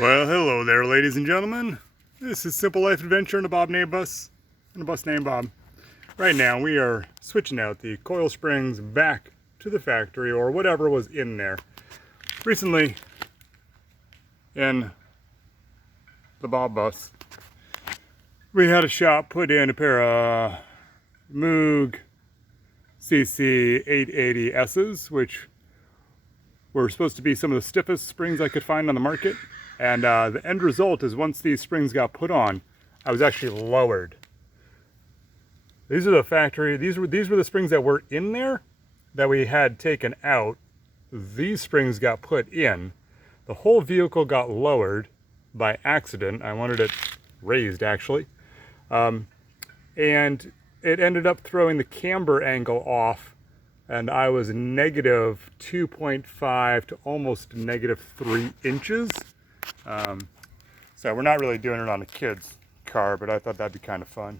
Well, hello there, ladies and gentlemen. This is Simple Life Adventure in a Bob named Bus, and a bus named Bob. Right now, we are switching out the coil springs back to the factory, or whatever was in there. Recently, in the Bob bus, we had a shop put in a pair of Moog CC 880S's, which were supposed to be some of the stiffest springs I could find on the market. And the end result is once these springs got put on, I was actually lowered. These are the factory, these were the springs that were in there that we had taken out. These springs got put in. The whole vehicle got lowered by accident. I wanted it raised actually. And it ended up throwing the camber angle off, and I was negative 2.5 to almost -3 inches. So we're not really doing it on a kid's car, but I thought that'd be kind of fun.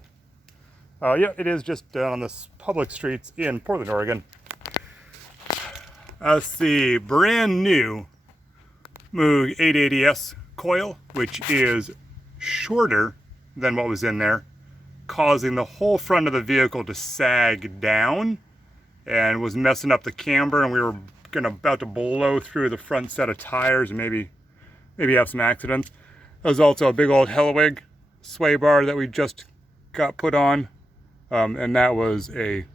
Yeah, it is just on the public streets in Portland, Oregon. That's the brand new Moog 880S coil, which is shorter than what was in there, causing the whole front of the vehicle to sag down and was messing up the camber, and we were about to blow through the front set of tires and maybe have some accidents. There's also a big old Hellwig sway bar that we just got put on, and that was a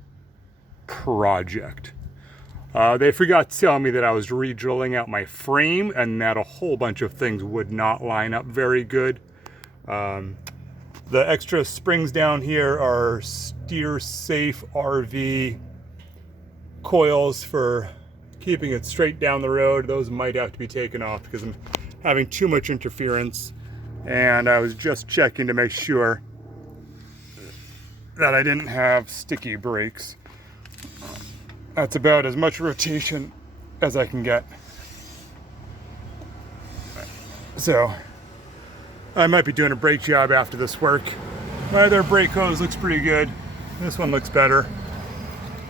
project. They forgot to tell me that I was re-drilling out my frame and that a whole bunch of things would not line up very good. The extra springs down here are steer safe RV coils for keeping it straight down the road. Those might have to be taken off because I'm having too much interference, and I was just checking to make sure that I didn't have sticky brakes. That's about as much rotation as I can get. So I might be doing a brake job after this work. My other brake hose looks pretty good. This one looks better.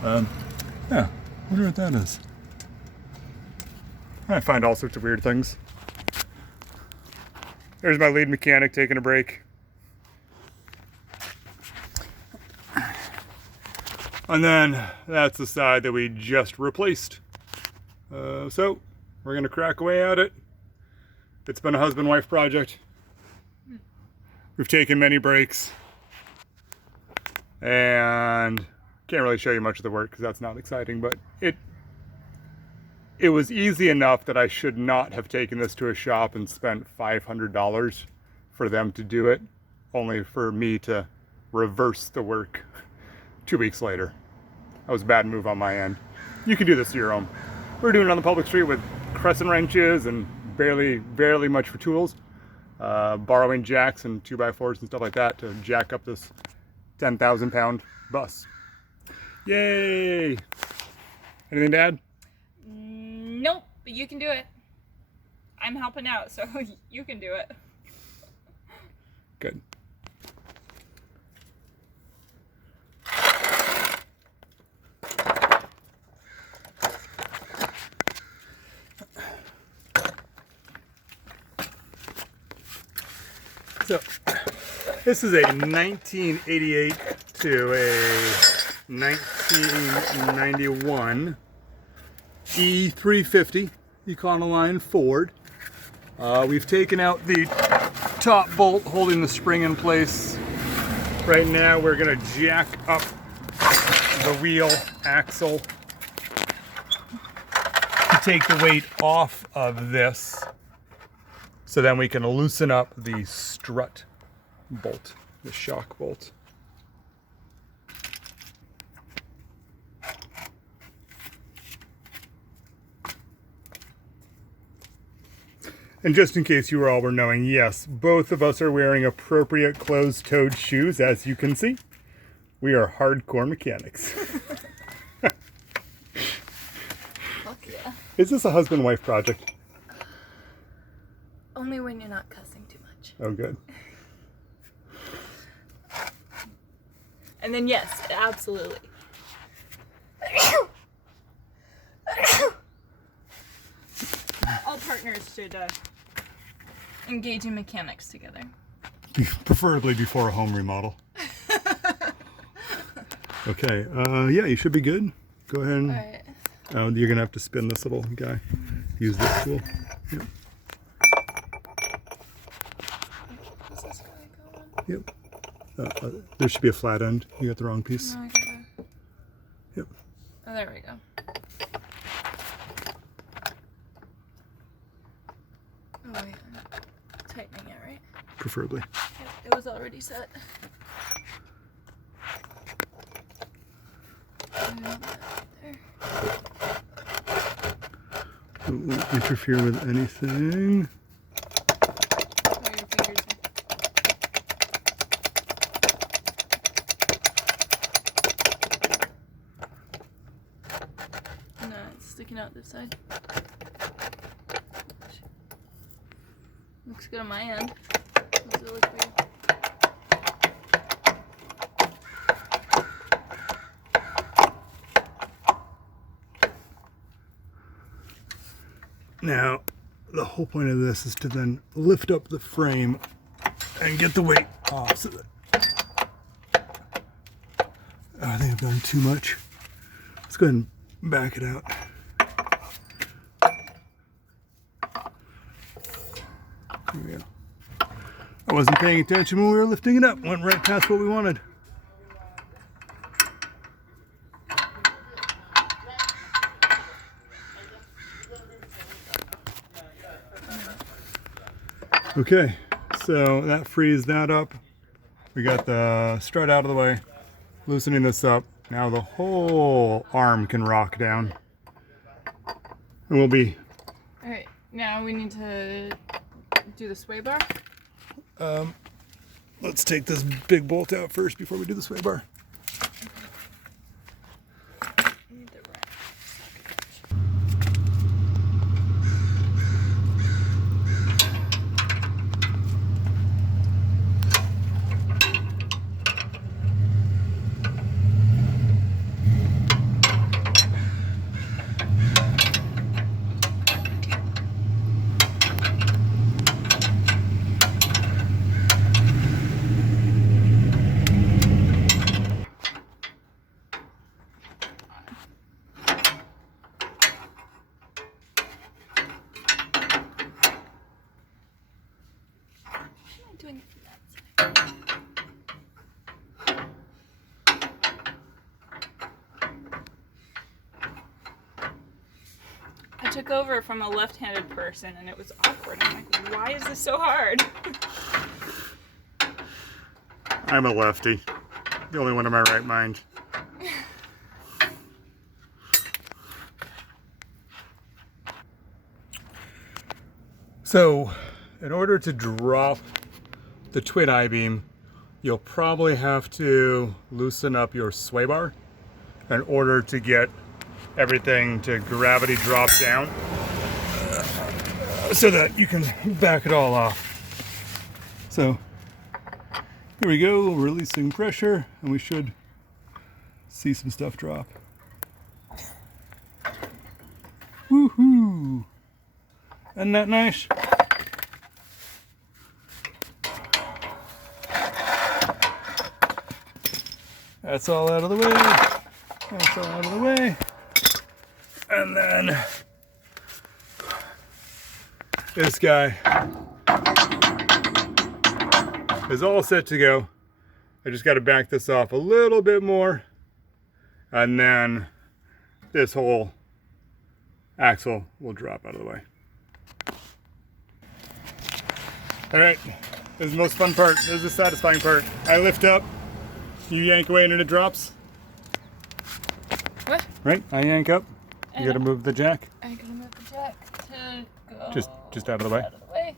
Yeah, wonder what that is. I find all sorts of weird things. There's my lead mechanic taking a break. And then that's the side that we just replaced. So we're gonna crack away at it. It's been a husband-wife project. We've taken many breaks, and can't really show you much of the work because that's not exciting, but it was easy enough that I should not have taken this to a shop and spent $500 for them to do it, only for me to reverse the work 2 weeks later. That was a bad move on my end. You can do this to your own. We're doing it on the public street with crescent wrenches and barely much for tools. Borrowing jacks and 2x4s and stuff like that to jack up this 10,000 pound bus. Yay! Anything to add? Nope, but you can do it. I'm helping out, so you can do it. Good. So, this is a 1988 to a 1991 e350 Econoline Ford. We've taken out the top bolt holding the spring in place. Right now we're gonna jack up the wheel axle to take the weight off of this, so then we can loosen up the strut bolt, the shock bolt. And just in case you all were knowing, yes, both of us are wearing appropriate closed-toed shoes, as you can see. We are hardcore mechanics. Fuck yeah. Is this a husband-wife project? Only when you're not cussing too much. Oh, good. And then yes, absolutely. All partners should engaging mechanics together. Preferably before a home remodel. Okay, yeah, you should be good. Go ahead and... Alright. You're gonna have to spin this little guy. Use this tool. Yep. Is this gonna go on? Yep. There should be a flat end. You got the wrong piece. No, I got the... Yep. Oh, there we go. Oh, wait. I'm tightening it, right? Preferably. Yep, it was already set. Won't interfere with anything. No, it's sticking out this side. Looks good on my end. How does it look for you? Now, the whole point of this is to then lift up the frame and get the weight off. So that, I think I've done too much. Let's go ahead and back it out. There we go. I wasn't paying attention when we were lifting it up. Went right past what we wanted. Okay, so that frees that up. We got the strut out of the way, loosening this up. Now the whole arm can rock down. And we'll be... Alright, now we need to do the sway bar. Let's take this big bolt out first before we do the sway bar. Need the right. Doing that side. I took over from a left-handed person and it was awkward. I'm like, why is this so hard? I'm a lefty. The only one in my right mind. So, in order to drop the twin I-beam, you'll probably have to loosen up your sway bar in order to get everything to gravity drop down so that you can back it all off. So here we go, releasing pressure, and we should see some stuff drop. Woohoo! Isn't that nice? That's all out of the way. That's all out of the way. And then this guy is all set to go. I just got to back this off a little bit more. And then this whole axle will drop out of the way. All right, this is the most fun part. This is the satisfying part. I lift up, you yank away and it drops. What? Right, I yank up. You gotta move the jack. I gotta move the jack to go Just out of the way. out of the way.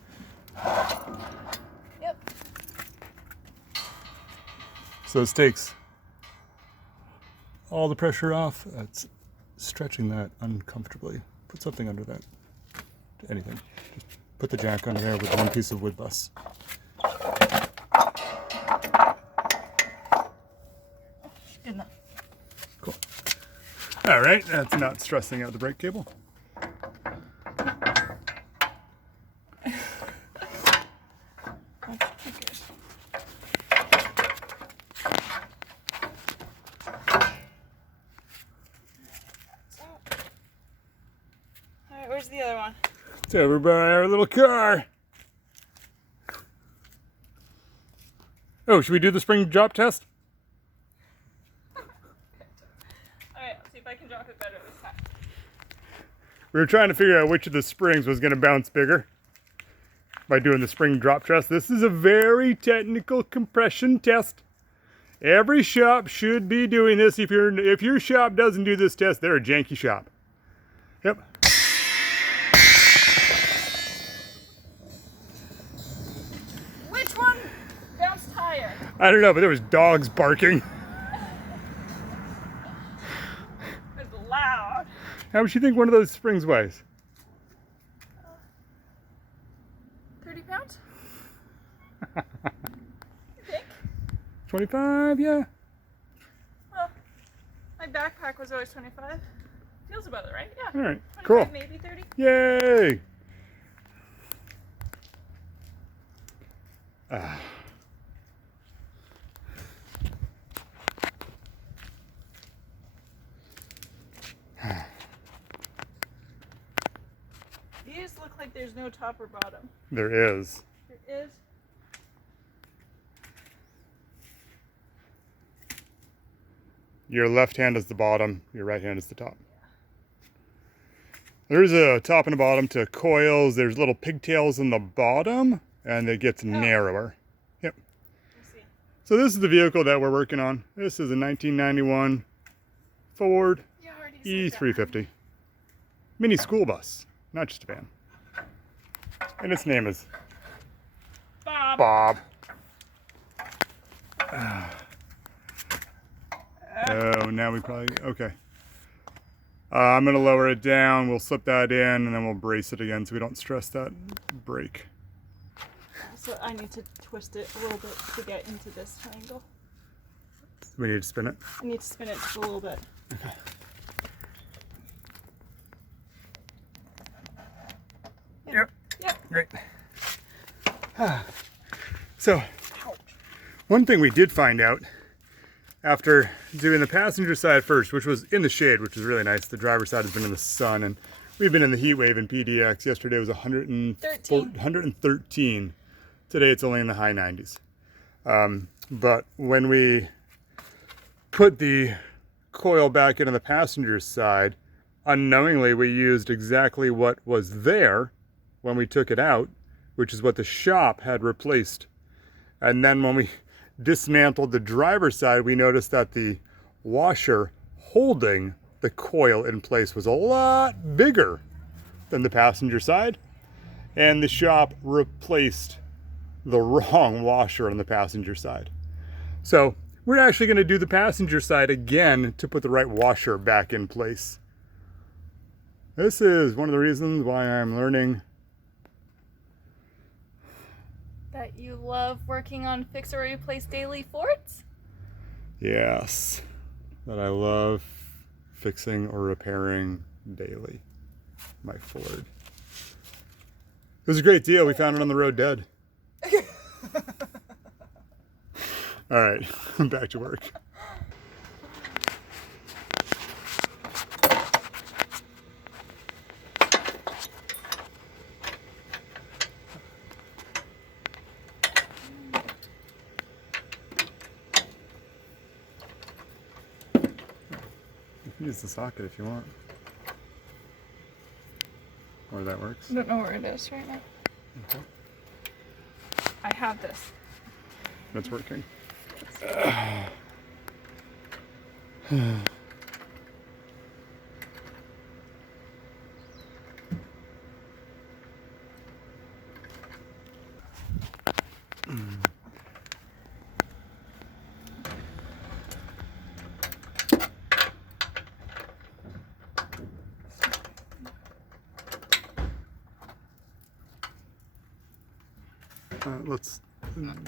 Yep. So this takes all the pressure off. It's stretching that uncomfortably. Put something under that. Anything. Just put the jack under there with one piece of wood bus. Good enough. Cool. All right, that's not stressing out the brake cable. It's over by our little car. Oh, should we do the spring drop test? Alright, I'll see if I can drop it better this time. We were trying to figure out which of the springs was going to bounce bigger by doing the spring drop test. This is a very technical compression test. Every shop should be doing this. If your shop doesn't do this test, they're a janky shop. Yep. Which one bounced higher? I don't know, but there was dogs barking. It was loud. How much do you think one of those springs weighs? 30 pounds? You think? 25, yeah. Well, my backpack was always 25. Feels about it, right? Yeah. All right, 25, cool. Maybe 30. Yay! These look like there's no top or bottom. There is. There is. Your left hand is the bottom, your right hand is the top. There's a top and a bottom to coils. There's little pigtails in the bottom, and it gets narrower. Yep. Let's see. So this is the vehicle that we're working on. This is a 1991 Ford You already said e350. Mini school bus, not just a van. And its name is that. Bob. Oh, now we probably, okay. I'm gonna lower it down, we'll slip that in, and then we'll brace it again so we don't stress that brake. So I need to twist it a little bit to get into this triangle. We need to spin it. I need to spin it just a little bit. Okay. Yep. Yep. Great. So, one thing we did find out after doing the passenger side first, which was in the shade, which was really nice. The driver's side has been in the sun, and we've been in the heat wave in PDX. Yesterday was 113. Today it's only in the high 90s. But when we put the coil back into the passenger side, unknowingly we used exactly what was there when we took it out, which is what the shop had replaced. And then when we dismantled the driver's side, we noticed that the washer holding the coil in place was a lot bigger than the passenger side, and the shop replaced the wrong washer on the passenger side. So we're actually going to do the passenger side again to put the right washer back in place. This is one of the reasons why I'm learning That you love working on fix or replace daily Fords? Yes, that I love fixing or repairing daily my Ford. It was a great deal. We found it on the road dead. All right, back to work. Use the socket if you want. Or that works. I don't know where it is right now. Okay. I have this. That's working.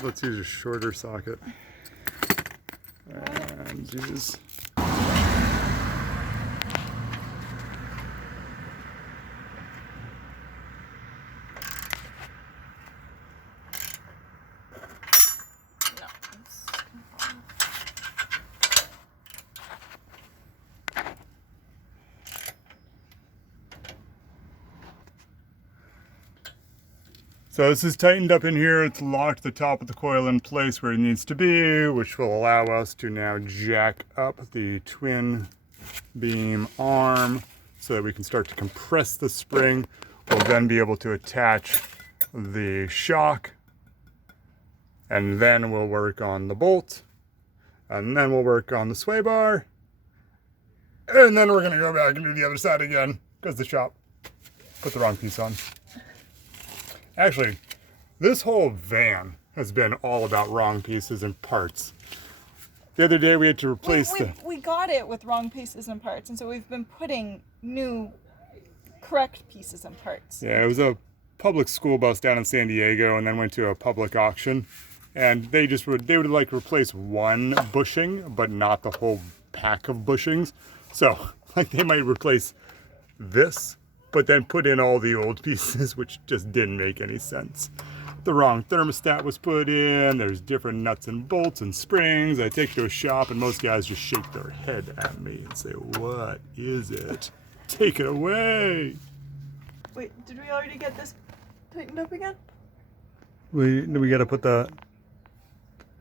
Let's use a shorter socket and use. So this is tightened up in here. It's locked the top of the coil in place where it needs to be, which will allow us to now jack up the twin beam arm so that we can start to compress the spring. We'll then be able to attach the shock, and then we'll work on the bolt, and then we'll work on the sway bar, and then we're gonna go back and do the other side again because the shop put the wrong piece on. Actually, this whole van has been all about wrong pieces and parts. The other day we had to replace we got it with wrong pieces and parts, and so we've been putting new correct pieces and parts. Yeah, it was a public school bus down in San Diego, and then went to a public auction, and they would like replace one bushing, but not the whole pack of bushings. So like they might replace this, but then put in all the old pieces, which just didn't make any sense. The wrong thermostat was put in, there's different nuts and bolts and springs. I take it to a shop and most guys just shake their head at me and say, "What is it? Take it away." Wait, did we already get this tightened up again? We gotta put the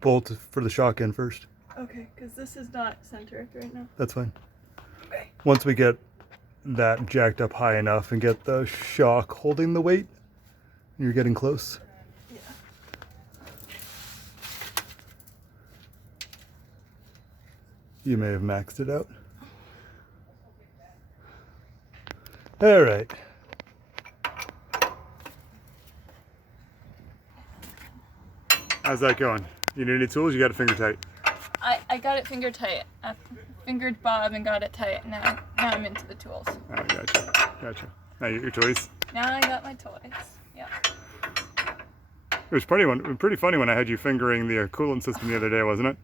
bolt for the shock in first. Okay, because this is not centered right now. That's fine. Once we get that jacked up high enough and get the shock holding the weight, you're getting close. Yeah. You may have maxed it out. All right. How's that going? You need any tools? You got it finger tight. I got it finger tight. I fingered Bob and got it tight. Now I'm into the tools. Oh, gotcha. Now your toys. Now I got my toys. Yeah. It was pretty funny when I had you fingering the coolant system the other day, wasn't it?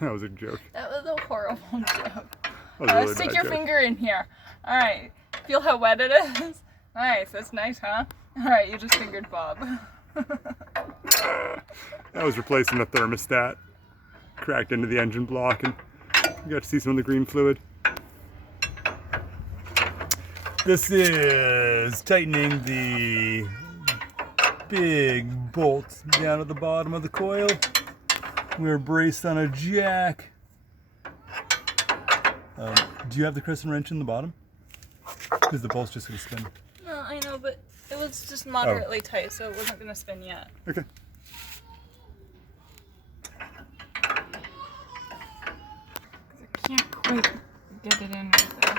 That was a joke. That was a horrible joke. That was a really Stick bad your joke. finger in here. All right. Feel how wet it is? Nice. That's nice, huh? All right. You just fingered Bob. That was replacing the thermostat. Cracked into the engine block, and you got to see some of the green fluid. This is tightening the big bolts down at the bottom of the coil. We're braced on a jack. Do you have the crescent wrench in the bottom? Because the bolt's just going to spin. No, I know, but it was just moderately tight, so it wasn't going to spin yet. Okay. I can't quite get it in right there.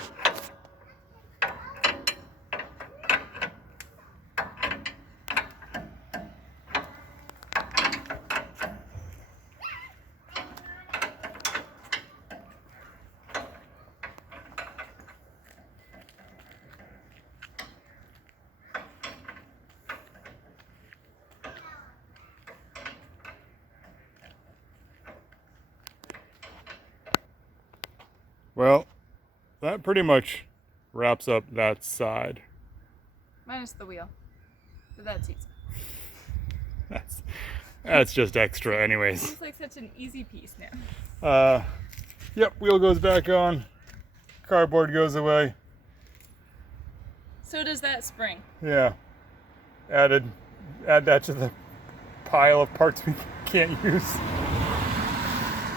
Well, that pretty much wraps up that side. Minus the wheel. But that's easy. That's just extra anyways. It's like such an easy piece now. Yep, wheel goes back on. Cardboard goes away. So does that spring. Yeah. Add that to the pile of parts we can't use.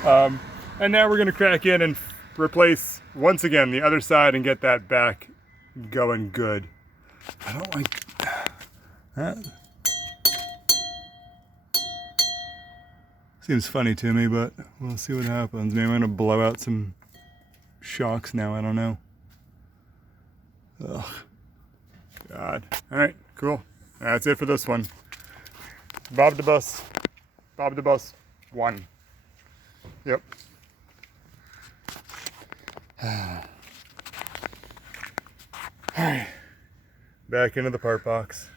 And now we're gonna crack in and replace once again the other side and get that back going good. I don't like that. Seems funny to me, but we'll see what happens. Maybe I'm gonna blow out some shocks now, I don't know. Ugh. God. Alright, cool. That's it for this one. Bob the Bus 1. Yep. Alright. Back into the part box.